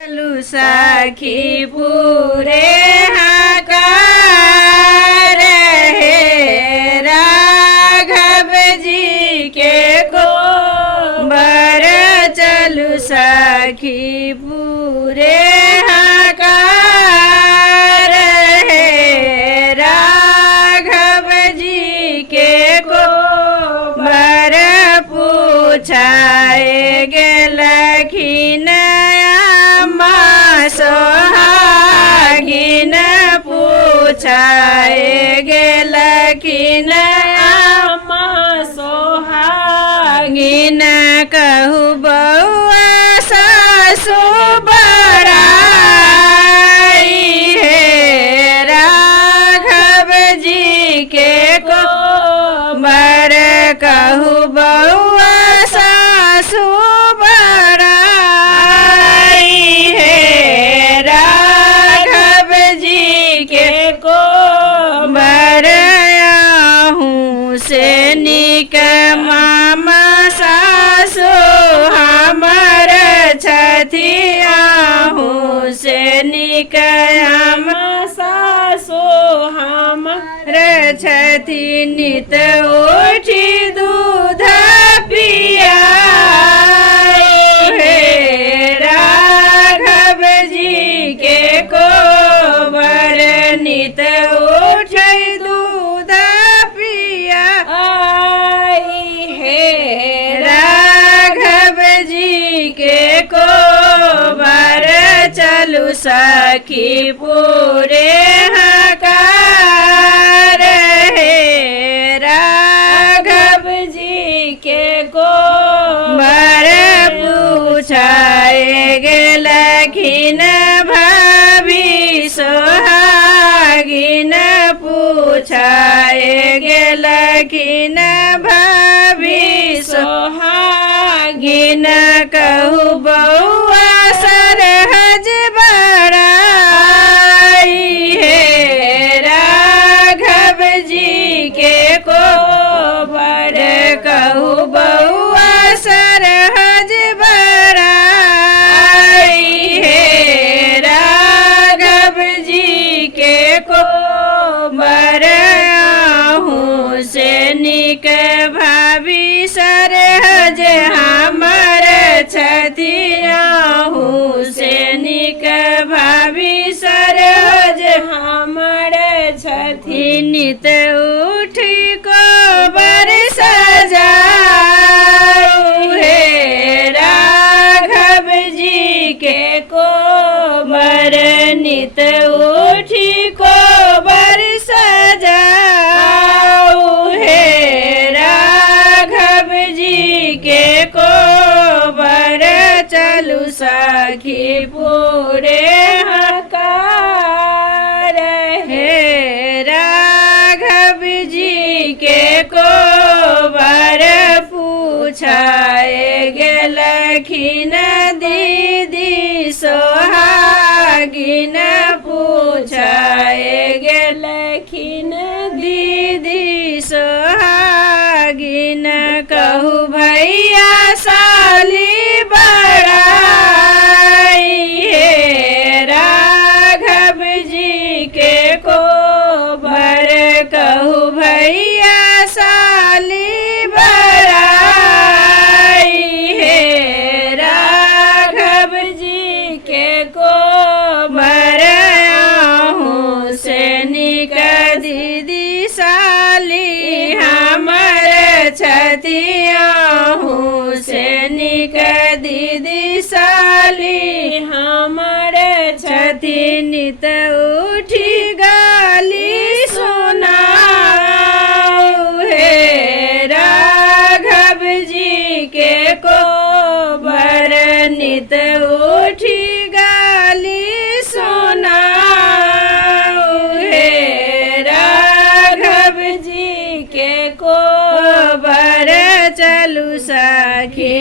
चलू सखी पूरे हकार हे राघव जी के गोबर। चलू सखी पूरे हकार हे राघव जी के गोबर। पूछाए गेलखिन सोहागिन पूछाए गेलखिन अम्मा सोहागिन। कहू बउआ सासु बड़ाई हे राघव जी के गोबर। कहू बउआ सासु से निक मामा सासु हमर छथियाहू से निक मामा सासु हमर छथि। नित उठी दूध पिया हे राघव जी के गोबर। नित उठ दूध पिया राघव जी के गोबर। चलू सखी पूरे हकार हे राघव जी के गोबर। पूछाए गेलखिन भाभी सोहागिन पूछाए गेलखिन भाभी सोहागिन। कहू बउआ सरहज बड़ाई हे राघव जी के गोबर। कहू बउआ सरहज बड़ाई हे राघव जी के गोबर। से निक भाभी सरहज हमर छथियाहू से निक भाभी सरहज हमर छथि। नित उठी गोबर सजाऊ हे राघव जी के गोबर। नित उठी गोबर सजाऊ हे राघव जी के गोबर। चलू सखी पूरे हकार हे राघव जी के गोबर। पूछाए गेलखिन दीदी सोहागिन पूछाए गेलखिन दीदी सोहागिन। कहू भैया साली बड़ाई हे राघव जी के गोबर। कहू भैया साली बड़ाई हे राघव जी के गोबर। से निक दीदी साली हमर छथियाहू से निक दीदी साली हमर छथि। नित उठी गाली सुनाऊ हे राघव जी के गोबर। नित उठी गाली सुनाऊ हे राघव जी के गोबर। चलू सखी